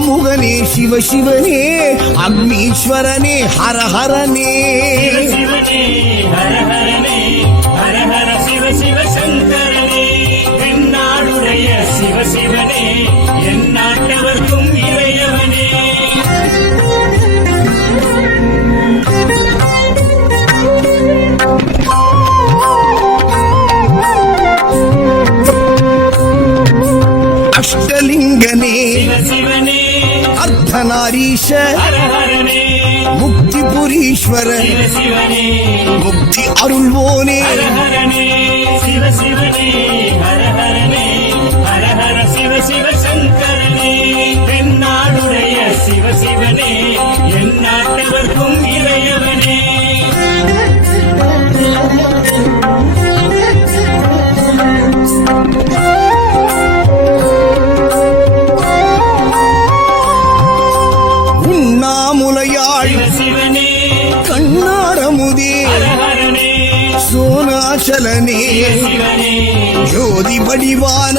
ஆமுகனே சிவ சிவனே அக்னீஸ்வரனே ஹரஹரனே. மகேஷ முக்தி புரீஸ்வர முக்தி அருள்வோனே. சிவசிவனே என் நாட்டவர்க்கும் இறையவனே. சிவனே கண்ணாரமுதே சோனாச்சலனே ஜோதி வடிவான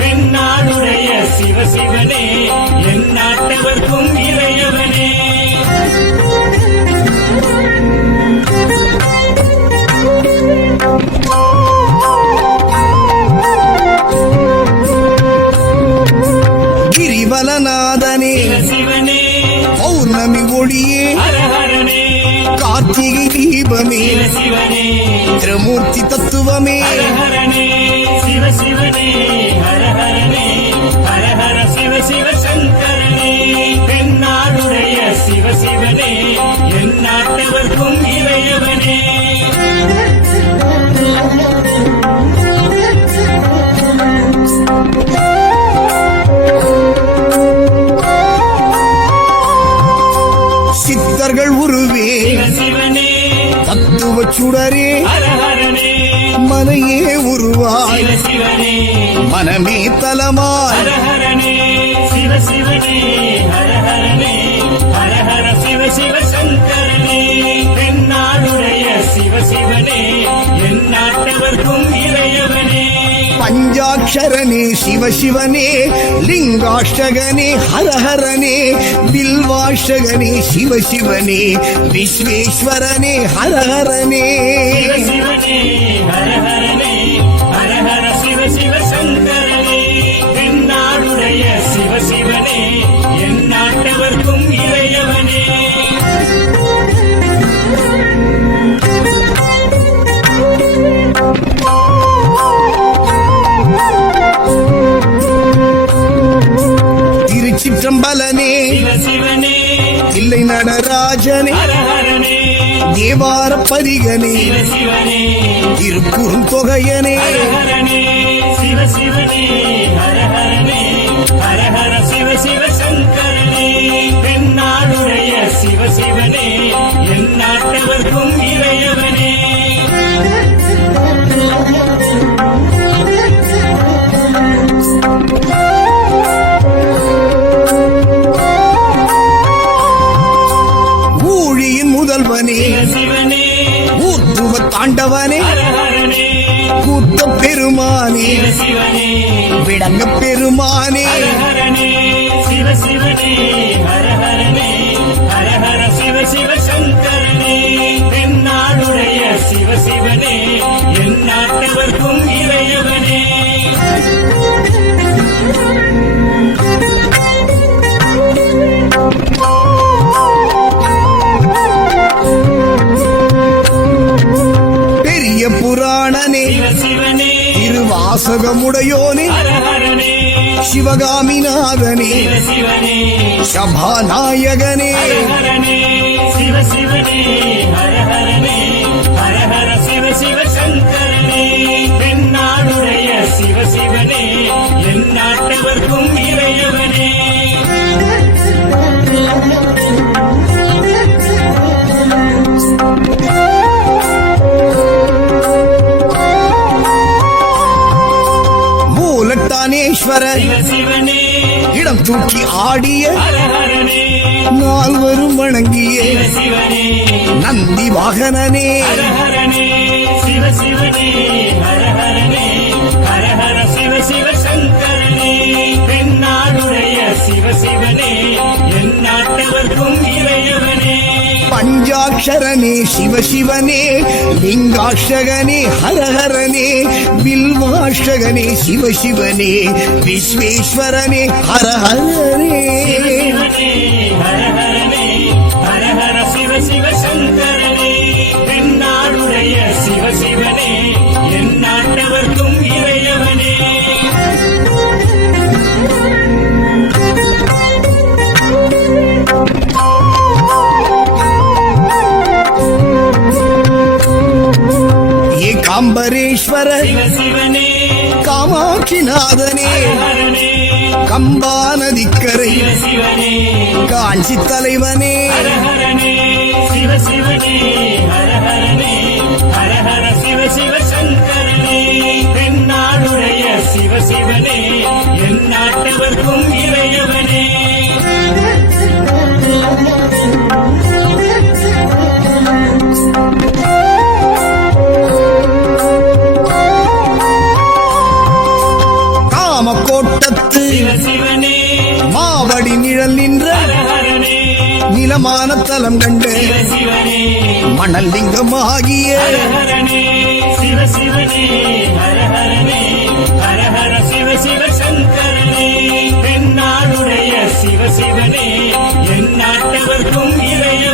பெண்ணாளுடைய சிவசிவனே என் நாட்டவர்க்கும் இளையவனே சுவாமி சிவ சிவனே ஹர ஹரனே ஹர ஹர சிவனே தத்துவ சுடரே. சிவனையே உருவாய். மனமே தலமாய். பஞ்சாட்சரனே சிவசிவனே லிங்காஷ்டகனே ஹரஹரனே பில்வாஷகனே சிவசிவனே விஸ்வேஸ்வரனே ஹரஹரனே. ராஜனே தேவார பதிகனே இருப்புறும் தொகையனே. சிவசிவனே என் நாட்டவர்க்கும் இளையவனே ஆண்டவனே கூத்த பெருமானே. விடங்க பெருமானே. என் நாட்டவர்க்கும் இறையவனே. வாசகமுடையோனே. சிவகாமிநாதனே சபாநாயகனே. சிவசிவனே என் நாட்டவர்க்கும் இறையவனே. சிவனேஸ்வர இடம் தூக்கி ஆடிய நால்வரும் வணங்கிய நந்தி வாகனனே. பஞ்சாட்சரனே சிவசிவனே லிங்காட்சகனே ஹரஹரனே அஷ்டகனே சிவசிவனே சிவனே விஸ்வேஸ்வரனே ஹர ஹரே சிவ என் நாட்டவர்க்கும் இறையவனே காமாட்சிநாதனே கம்பா நதிக்கரை காஞ்சி தலைவனே. ஹர சிவ சிவனே கோட்டத்து மாவடி நிழல் நின்ற நிலமான தலம் கண்டு மணல் லிங்கமாகிய சிவசிவனே என் நாட்டவர்க்கும் சிவனே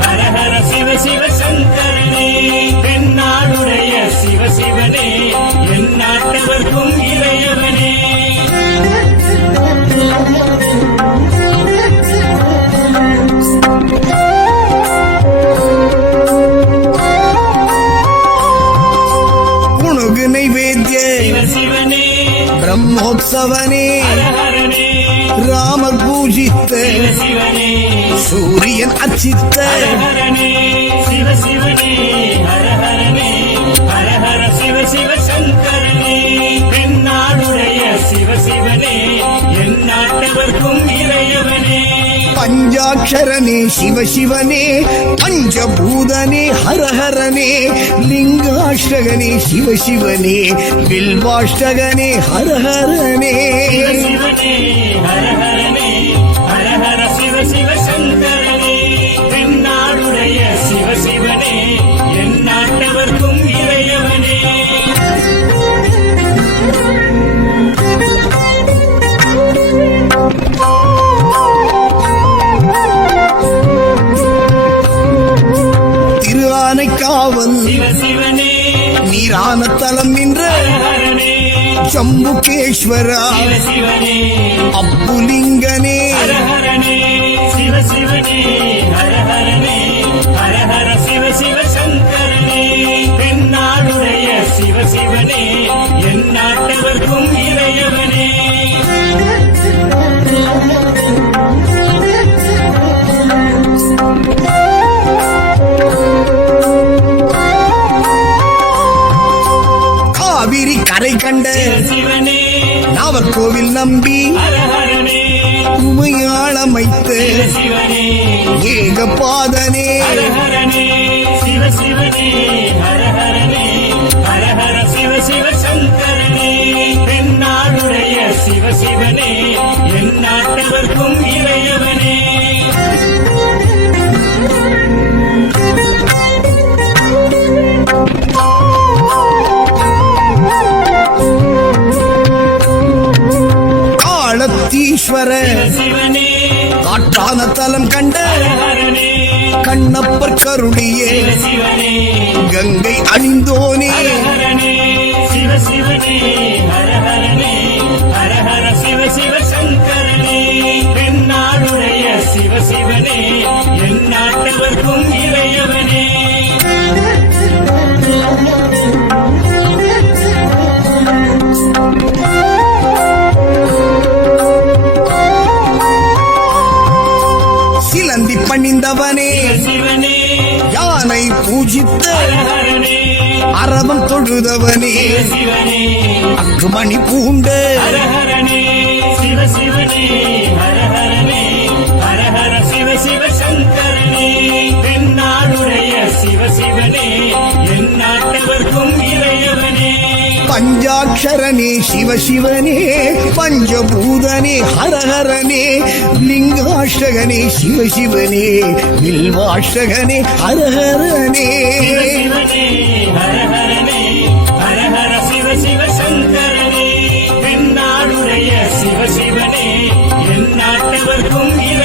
ஹர ஹர சிவ சிவ சங்கரனே. பெண்ணாளுடைய சிவ சிவனே. என் நாட்டவர்க்கும் இறையவனே. சிவ ராம பூஜித்த சூரியன் அச்சித்த சிவசிவனே என் நாட்டவர்க்கும் பஞ்சாட்சரனே சிவசிவனே பஞ்சபூதனே ஹரஹரனே லிங்காஷ்டகனே சிவசிவனே பில்வாஷ்டகனே ஹரஹரனே. சிவ சிவனே ஹர ஹரனே ஹர சிவ சிவ சங்கரனே நீரான தலம் நின்ற ஜம்புகேஸ்வரா அப்புலிங்கனே சிவ சங்கரனே. பெண்ணாளுடைய சிவ சிவனே என் நாட்டவர்க்கும் இறையவனே. ஈஸ்வர ஆற்றான தலம் கண்ட கண்ணப்பர் கருளியே கங்கை அணிந்தோனே. சிவசிவனே. என் நாட்டவர்க்கும் இளையவனே அணிந்தவனே யானை பூஜித்த அரவம் தொழுதவனே. அக்குமணி பூண்ட. சிவசிவனே என் நாட்டவர்க்கும் இளையவனே பஞ்சாட்சரனே சிவ சிவனே பஞ்சபூதனே ஹரஹரனே லிங்காஷ்டகனே சிவ சிவனே ஹரஹரனே சிவ சிவ சிவனே என் நாட்டவர்க்கும்